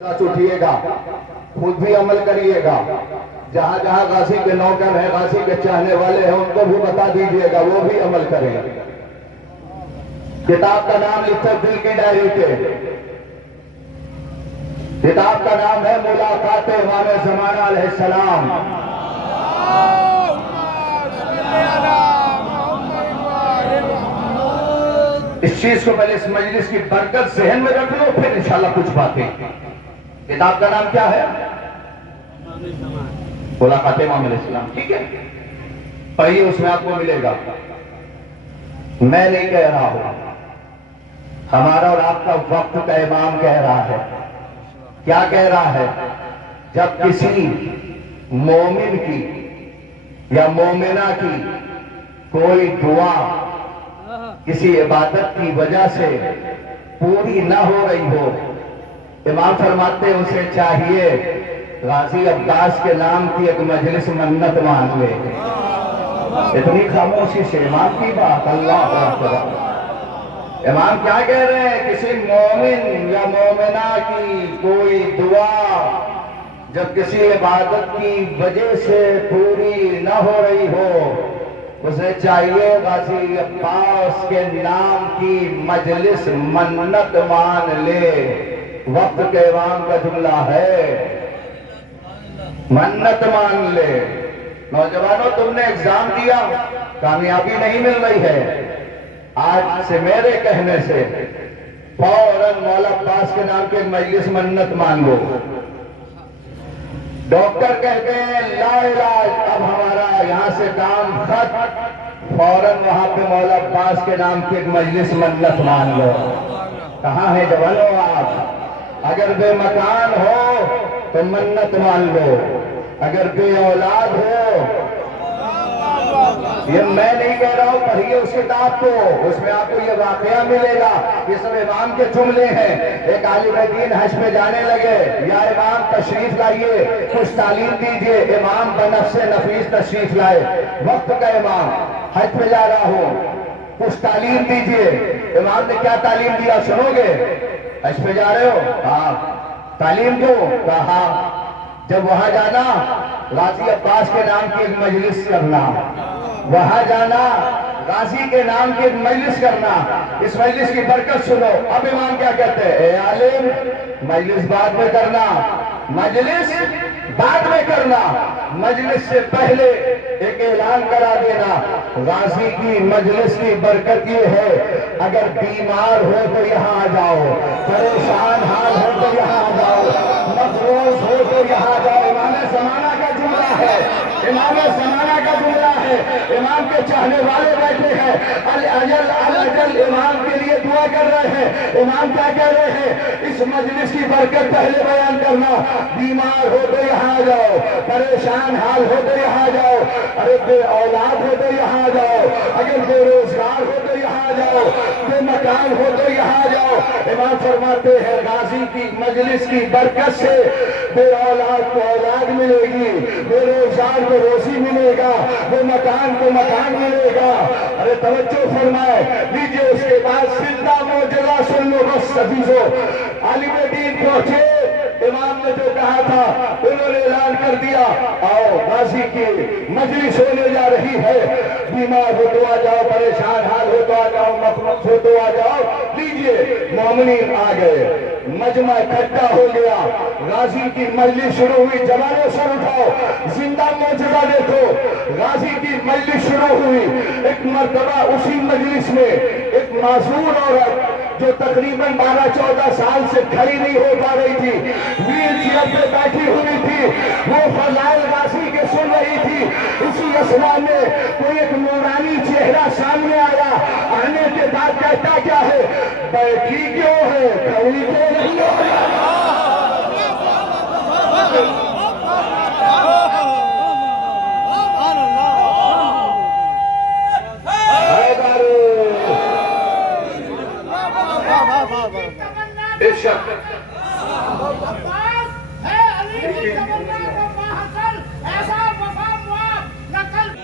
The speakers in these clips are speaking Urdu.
اٹھیے گا، خود بھی عمل کریے گا، جہاں جہاں غازی کے نوکر ہیں، غازی کے چاہنے والے ہیں، ان کو بھی بتا دیجئے گا، وہ بھی عمل کریں۔ کتاب کا نام لکھو دل کی ڈائری پہ، کتاب کا نام ہے ملاقات امام زمانہ علیہ السلام۔ اس چیز کو پہلے اس مجلس کی برکت ذہن میں رکھ لو، پھر انشاءاللہ کچھ باتیں۔ کتاب کا نام کیا ہے؟ ملاقات امام علیہ السلام، ٹھیک ہے؟ پڑھیے، اس میں آپ کو ملے گا۔ میں نہیں کہہ رہا ہوں، ہمارا اور آپ کا وقت کا امام کہہ رہا ہے۔ کیا کہہ رہا ہے؟ جب کسی مومن کی یا مومنہ کی کوئی دعا کسی عبادت کی وجہ سے پوری نہ ہو رہی ہو، امام فرماتے ہیں اسے چاہیے غازی عباس کے نام کی ایک مجلس منت مان لے۔ اتنی خاموشی سے امام کی بات، اللہ اکبر۔ امام کیا کہہ رہے ہیں؟ کسی مومن یا مومنہ کی کوئی دعا جب کسی عبادت کی وجہ سے پوری نہ ہو رہی ہو، اسے چاہیے غازی عباس کے نام کی مجلس منت مان لے۔ وقت کے امام کا جملہ ہے، منت مان لے۔ نوجوانوں، تم نے ایگزام دیا، کامیابی نہیں مل رہی ہے، آج سے میرے کہنے سے فوراً مولا عباس کے نام کی مجلس منت مان لو۔ ڈاکٹر کہتے ہیں لا علاج، اب ہمارا یہاں سے کام ختم، فوراً وہاں پہ مولا عباس کے نام کی ایک مجلس منت مان لو۔ کہاں ہے جوانوں آپ؟ اگر بے مکان ہو تو منت مان لو، اگر بے اولاد ہو، یہ میں نہیں کہہ رہا ہوں، پڑھیے اس کتاب کو، اس میں آپ کو یہ واقعہ ملے گا۔ یہ سب امام کے جملے ہیں۔ ایک عالم دین حج پہ جانے لگے، یا امام تشریف لائیے، کچھ تعلیم دیجئے۔ امام بنفس نفیس تشریف لائے، وقت کا امام، حج پہ جا رہا ہوں، کچھ تعلیم دیجئے۔ امام نے کیا تعلیم دیا سنو گے؟ حج پہ جا رہے ہو؟ ہاں۔ تعلیم کیوں؟ کہا جب وہاں جانا غازی عباس کے نام کی ایک مجلس کرنا، وہاں جانا غازی کے نام کی ایک مجلس کرنا، اس مجلس کی برکت سنو۔ اب امام کیا کہتے ہیں؟ اے عالم، مجلس بعد میں کرنا، مجلس بعد میں کرنا، مجلس سے پہلے ایک اعلان کرا دینا۔ غازی کی مجلس کی برکت یہ ہے، اگر بیمار ہو تو یہاں آ جاؤ، پریشان حال ہو تو یہاں آ جاؤ، مقروض ہو تو یہاں آ جاؤ۔ امام زمانہ کا جملہ ہے، امام زمانہ کا جملہ ہے۔ امام کے چاہنے والے بیٹھے ہیں، الاجل الاجل امام کے لیے دعا کر رہے ہیں۔ امام کیا کہہ رہے ہیں؟ اس مجلس کی برکت پہلے بیان کرنا، بیمار ہو تو یہاں آ جاؤ، پریشان حال ہو تو یہاں آ جاؤ، ارے بے اولاد ہو تو یہاں آ جاؤ، اگر بے روزگار ہو تو یہاں آ جاؤ، بے مکان ہو تو یہاں آ جاؤ۔ امام فرماتے ہیں غازی کی مجلس کی برکت سے بے اولاد کو اولاد ملے گی، بے روزگار کو روزی ملے گا، بے مکان کو مکان ملے گا۔ ارے توجہ فرمائے لیجئے، اس کے بعد زندہ معجزہ سن لو بس عزیزو۔ عالم دین پہنچے، امام نے جو کہا تھا انہوں نے اعلان کر دیا، آؤ غازی کی مجلس ہونے جا رہی ہے، بیمار ہو تو آ جاؤ، پریشان حال ہو تو آ جاؤ، مقروض ہو تو آ جاؤ۔ لیجئے، مومنین آ گئے، مجمع اکٹھا ہو گیا، غازی کی مجلس شروع ہوئی۔ جوانوں سر اٹھاؤ، زندہ معجزہ دیکھو۔ غازی کی مجلس شروع ہوئی، ایک مرتبہ اسی مجلس میں ایک معذور عورت جو تقریباً 12-14 سال سے کھڑی نہیں ہو پا رہی تھی، ویل چیئر پہ بیٹھی ہوئی تھی، وہ فضائل غازی کے سن رہی تھی۔ اسی اثناء میں کوئی ایک نورانی چہرہ سامنے آیا، آنے کے بعد کہتا کیا ہے؟ بیٹھی کیوں ہے، کھڑی کیوں نہیں ہو رہی؟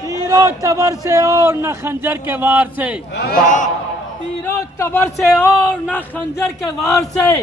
تیروں تبر سے اور نہ خنجر کے وار سے، تیروں تبر سے اور نہ خنجر کے وار سے،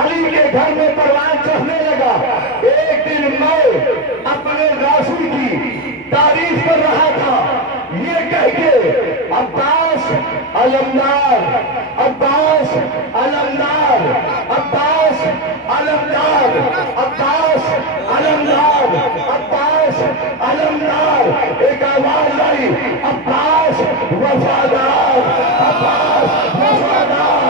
علی کے گھر میں پروان چڑھنے لگا. ایک دن میں اپنے غازی کی تعریف کر رہا تھا یہ کہہ کے عباس علمدار، عباس علمدار، عباس علمدار، عباس علمدار، عباس علمدار. ایک آواز آئی عباس وفادار، عباس وفادار،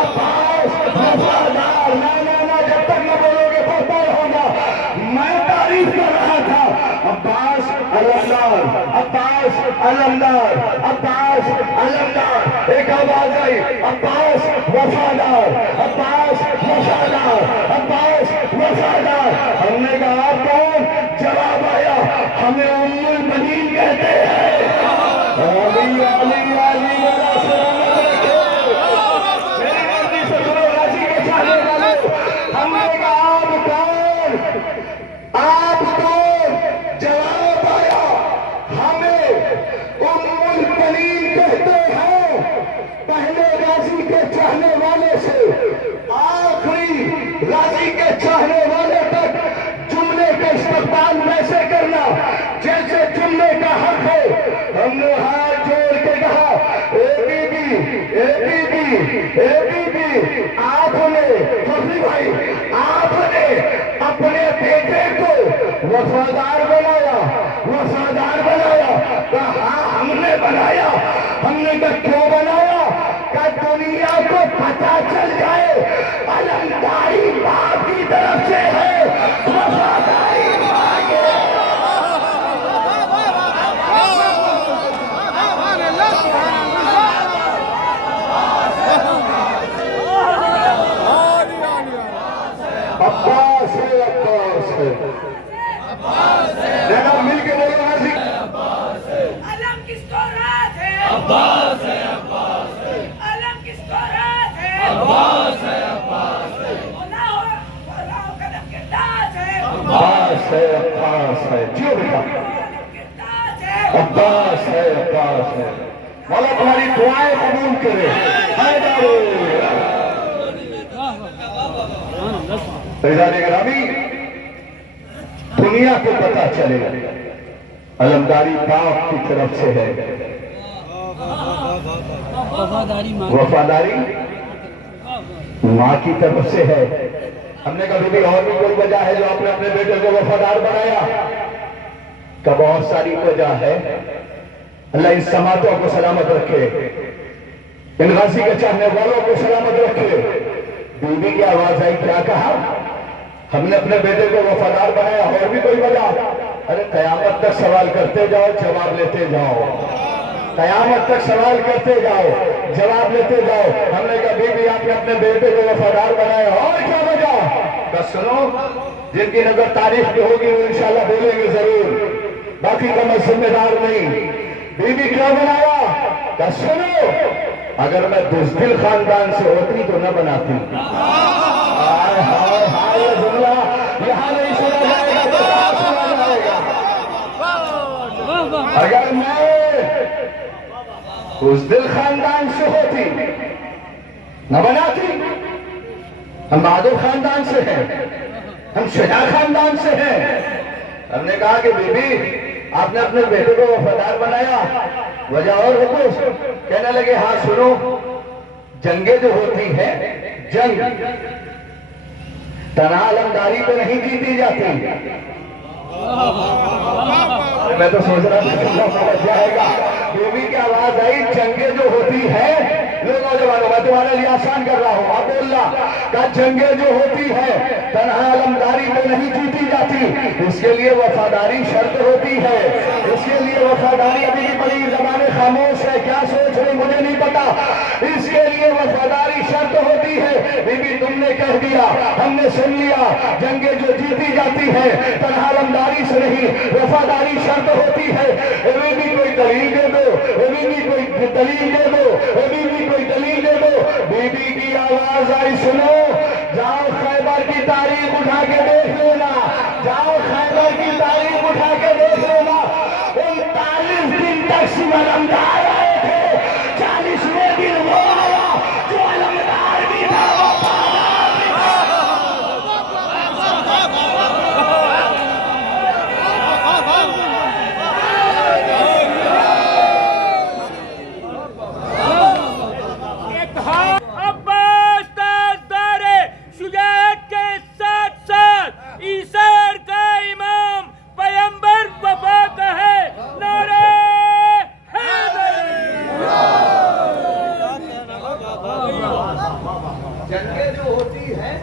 عباس وفادار. نا جب تک نہ بولو گے پڑھتا ہوگا. میں تعریف کر رہا تھا عباس علمدار، عباس علمدار، عباس علمدار. ایک آواز آئی عباس وفادار، عباس وفادار، عباس وفادار. ہم نے کہا کون؟ جواب آیا ہمیں ام البنین کہتے ہیں. علی علی علی میری مرضی سے سنو غازی کے چاہنے والے. ہم نے کہا آپ کون؟ آپ کون؟ جواب آیا ہمیں ام البنین کہتے ہیں. پہلے غازی کے چاہنے والے سے آخری غازی کے چاہنے والے تک جملے کا استقبال ویسے کرنا جیسے جملے کا حق ہے. ہم نے ہاتھ جوڑ کے کہا اے بی بی، اے بی بی، اے بی بی، آپ نے فخری بھائی آپ نے اپنے بیٹے کو وفادار بنایا، وفادار بنایا. کہا ہم نے بنایا. ہم نے کہا کیوں بنایا؟ کہ دنیا کو پتہ چل جائے علمداری باپ کی طرف سے ہے، وفاداری ماں کے. عباس ہے، عباس ہے. جناب مل کے بولو غازی. علم کس کو رات ہے؟ عباس ہے، عباس ہے، علم کس کو رات ہے؟ عباس ہے، عباس ہے، نہ ہو قدم کے تاج ہے. عباس ہے، عباس ہے. جیو بیٹا. قدم کے تاج ہے. عباس ہے، عباس ہے. مولا تمہاری دعائیں قبول کرے. عزیزان گرامی، دنیا کو پتہ چلے علمداری باپ کی طرف سے ہے، وفاداری ماں وفاداری ماں کی طرف سے ہے. ہم نے کبھی بھی اور بھی کوئی وجہ ہے جو آپ نے اپنے بیٹے کو وفادار بنایا؟ کہ بہت ساری وجہ ہے. اللہ ان سماعتوں کو سلامت رکھے، ان غازی کے چاہنے والوں کو سلامت رکھے. بیوی کی آواز آئی کیا کہا؟ ہم نے اپنے بیٹے کو وفادار بنایا. اور بھی کوئی وجہ؟ ارے قیامت تک سوال کرتے جاؤ، جواب لیتے جاؤ. قیامت تک سوال کرتے جاؤ، جواب لیتے جاؤ. ہم نے کہا بی بی آپ نے اپنے بیٹے کو وفادار بنایا. اور کیا وجہ؟ بس سنو، جن کی نظر تعریف کی ہوگی وہ انشاءاللہ بولیں گے ضرور، باقی کا میں ذمہ دار نہیں. بی بی کیا بنایا؟ کہ سنو، اگر میں بزدل خاندان سے ہوتی تو نہ بناتی. ہائے ہائے ہائے، یہ جملہ یہاں نہیں سنا جائے گا، بہت سنا جائے گا. اگر میں بزدل خاندان سے ہوتی نہ بناتی. ہم بہادر خاندان سے ہیں، ہم شجاع خاندان سے ہیں. ہم نے کہا کہ بی بی آپ نے اپنے بیٹے کو وفادار بنایا، وجہ اور حکوش؟ کہنے لگے ہاں سنو، جنگیں جو ہوتی ہیں، جنگ تنہا علمداری پہ نہیں جیتی جاتی. میں تو سوچ رہا تھا کہ سمجھ جائے گا. بیوی کی آواز آئی جنگیں جو ہوتی ہیں، لوگ نوجوانوں میں تمہارے لیے آسان کر رہا ہوں، اب بولنا کہ جنگیں جو ہوتی ہیں تنہا علمداری پہ نہیں جیتی جاتی. اس کے لیے وفاداری شرط ہوتی ہے. اس کے لیے وفاداری، ابھی بھی بڑی زبانیں خاموش ہے، کیا سوچ رہی مجھے نہیں پتا. اس کے لیے وفاداری شرط ہوتی ہے. بی بی تم نے کہہ دیا، ہم نے سن لیا، جنگیں جو جیتی جاتی ہیں تنہا علمداری سے نہیں، وفاداری شرط ہوتی ہے. ابھی بھی کوئی دلیل دے دو، ابھی بھی کوئی دلیل دے دو، ابھی بھی کوئی دلیل دے دو. بی بی کی آواز آئی سنو، جاؤ خیبر کی تاریخ اٹھا کے دیکھ لینا، جاؤ خیبر کی تاریخ اٹھا کے دیکھ لینا. 39 دن تک سب علمدار آئے تھے، 40ویں دن وہ آیا جو علمدار بھی تھا، وفادار بھی تھا. ایثار کا امام پیغمبر وفا کا ہے نعرہ جنگیں جو ہوتی ہیں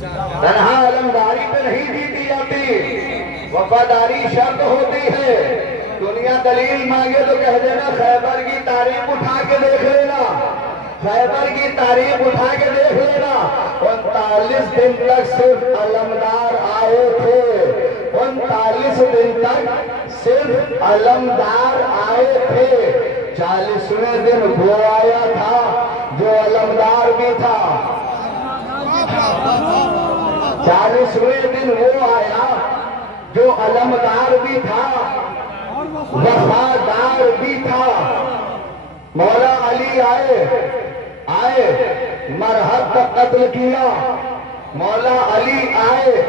تنہا علمداری پہ نہیں جیتی جاتی، وفاداری شرط ہوتی ہے۔ دنیا دلیل مانگے تو کہہ دینا خیبر کی تاریخ اٹھا کے دیکھ لینا، خیبر کی تاریخ اٹھا کے دیکھ لینا۔ 39 دن تک صرف علمدار آئے تھے، 39 دن تک صرف علمدار آئے تھے۔ 40ویں دن وہ آیا تھا جو علمدار بھی تھا، 40ویں دن وہ آیا جو علمدار بھی تھا، وفادار بھی تھا۔ مولا علی آئے مرحب کا قتل کیا، مولا علی آئے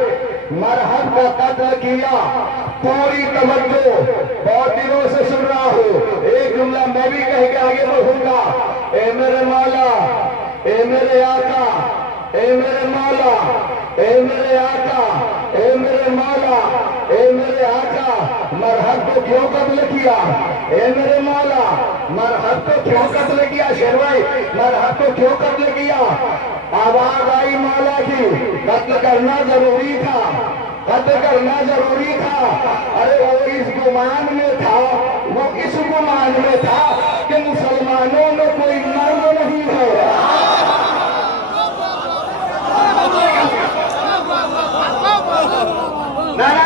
مرحب کا قتل کیا۔ پوری توجہ، بہت دنوں سے سن رہا ہوں، ایک جملہ میں بھی کہہ کے آگے بڑھوں گا۔ اے میرے مولا، اے میرے آقا، اے میرے مولا، اے میرے آقا، اے میرے مولا، اے میرے آقا، مرحب کو کیوں قتل کیا؟ اے میرے مولا، مرحب کو کیوں قتل کیا؟ شیر بھائی، مرحب کو کیوں قتل کیا؟ آواز آئی مولا کی، قتل کرنا ضروری تھا، قتل کرنا ضروری تھا۔ ارے وہ اس گمان میں تھا، وہ اس گمان میں تھا کہ مسلمانوں میں کوئی مرد نہیں ہے۔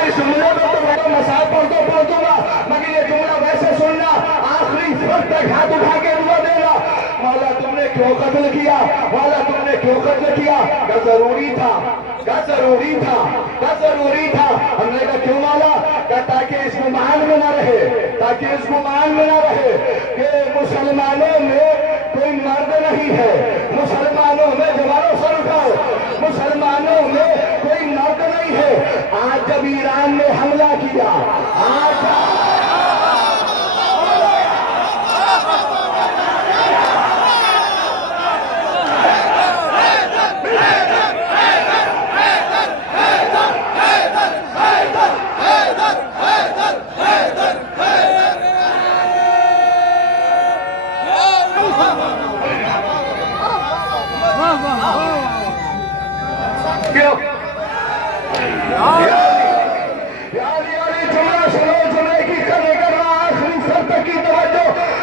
اس جملے میں تو بڑے مسائل پڑھ دوں گا، مگر یہ جملہ ویسے سننا، آخری وقت تک ہاتھ اٹھا کے دعا دینا۔ مولا تم نے کیوں قتل کیا؟ مولا تم نے کیوں قتل کیا؟ کیا ضروری تھا؟ کیا ضروری تھا؟ کیا ضروری تھا؟ ہم نے کہا کیوں مولا؟ کہا تاکہ اس گمان میں نہ رہے، تاکہ اس گمان میں نہ رہے کہ مسلمانوں میں کوئی مرد نہیں ہے، مسلمانوں میں جوانوں سر اٹھاؤ، مسلمانوں میں کوئی مرد نہیں ہے۔ آج جب ایران نے حملہ کیا، آج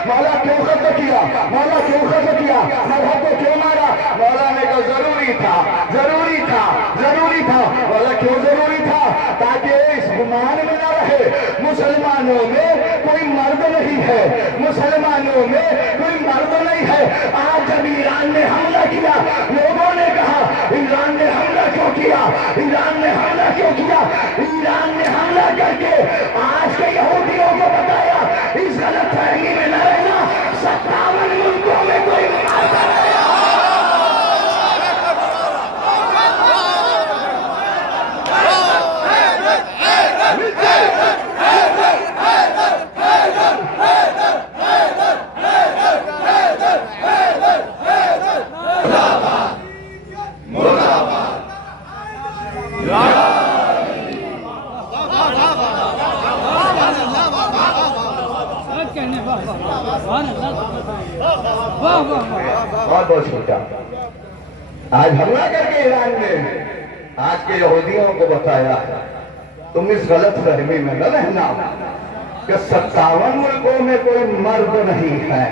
مولا کیوں قتل کیا؟ مرحب کو کیوں مارا؟ مولا نے کہا ضروری تھا، ضروری تھا، ضروری تھا۔ مولا کیوں ضروری تھا؟ تاکہ اس گمان میں نہ رہے مسلمانوں میں کوئی مرد نہیں ہے، مسلمانوں میں کوئی مرد نہیں ہے۔ آج جب ایران نے حملہ کیا، لوگوں نے کہا ایران نے حملہ کیوں کیا؟ ایران نے حملہ کیوں کیا؟ ایران نے حملہ کر کے آج کے یہودیوں کو بتایا اس غلط فہمی میں نہ رہنا، 57 ملکوں میں کوئی مرد نہیں۔ بہت بہت شکریہ۔ آج حملہ کر کے ایران نے آج کے یہودیوں کو بتایا تم اس غلط فہمی میں نہ رہنا کہ 57 ملکوں میں کوئی مرد نہیں ہے۔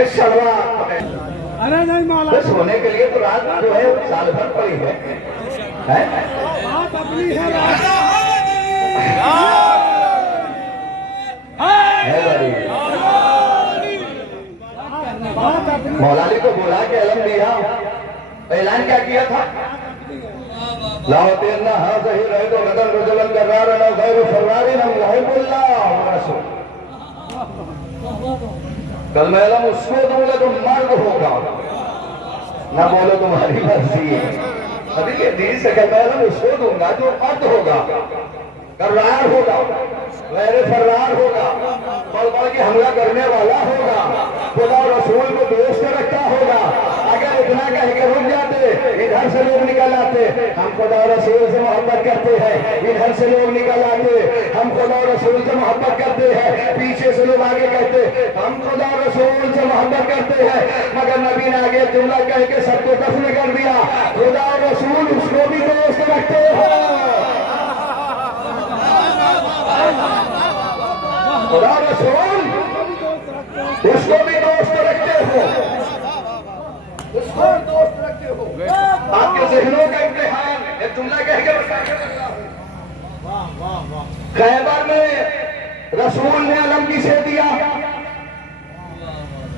اس شلوار بس ہونے کے لیے تو رات جو ہے سال بھر پڑی ہے۔ مولا علی کو بولا کہ علم دیا، اعلان کیا کیا تھا؟ لا تیرنا هذا ہی رہے تو غدر رجلا کرارا غیر فرارنا محب اللہ ورسول۔ کلمہ علم اس کو دوں گا تو مرد ہوگا، نہ بولو تمہاری مرضی ہے۔ ابھی یہ حدیث ہے، کلمہ علم اس کو دوں گا جو مرد ہوگا، کرار ہوگا، غیر فرار ہوگا، بلبل کی حملہ کرنے والا ہوگا، خدا اور رسول کو دوست رکھتا ہوگا۔ اگر اتنا کہہ کے رک جاتے ادھر سے لوگ نکل آتے ہم خدا اور رسول سے محبت کرتے ہیں، ادھر سے لوگ نکل آتے ہم خدا اور رسول سے محبت کرتے ہیں، پیچھے سے لوگ آگے کہتے ہم خدا اور رسول سے محبت کرتے ہیں، مگر نبی نے آگے جملہ کہہ کے سب کو دفن کر دیا، خدا اور رسول اس کو بھی دوست رکھتے ہیں، خدا اور رسول اس کو بھی دوست رکھتے ہو، اس کو دوست رکھتے ہو۔ آپ کے ذہنوں کا امتحان ایک جملہ کہہ کے بتا کے رکھا ہوں۔ خیبر میں رسول نے علم کسے دیا؟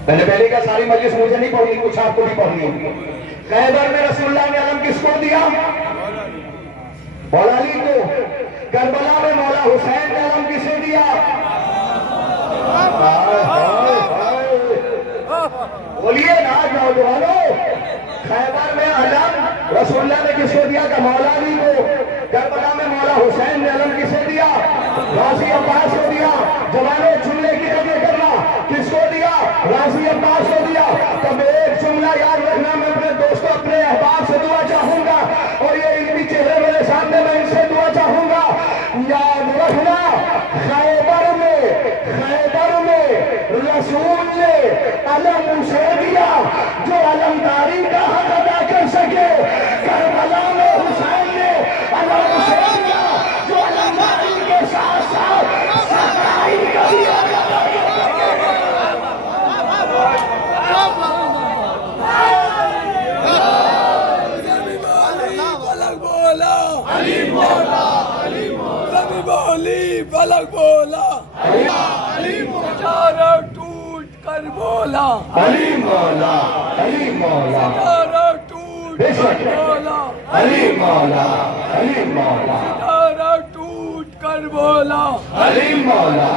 میں نے پہلے کا ساری مجلس مجھے نہیں پڑھنی، کچھ آپ کو بھی پڑھنی ہوگی۔ خیبر میں رسول اللہ نے علم کس کو دیا؟ مولا علی کو۔ کربلا میں مولا حسین نے علم کسے دیا؟ بولیے نا نوجوانوں، خیبر میں علم رسول اللہ نے کس کو دیا؟ کہ مولا علی کو۔ کربلا میں مولا حسین نے علم کسے دیا؟ غازی عباس کو دیا۔ جوانوں جملے کی قدر کرنا، کس کو دیا؟ غازی عباس کو دیا۔ تب ایک جملہ یاد رکھنا، میں اپنے دوستوں اپنے احباب سے دعا چاہوں گا، اور یہ علمی چہرے میرے سامنے، میں ان سے دعا چاہوں گا، یاد رکھنا خیبر میں رسول نے علم اسے دیا جو علمداری کا حق ادا کر سکے، کربلا میں حسین نے علم اسے دیا جو علمداری کے ساتھ ساتھ سچائی کا بھی حق ادا کر سکے۔ فلک بولا ستارہ ٹوٹ کر بولا، علی مولا، علی مولا، ستارہ ٹوٹ کر بولا، علی مولا، علی مولا، ستارہ ٹوٹ کر بولا، علی مولا،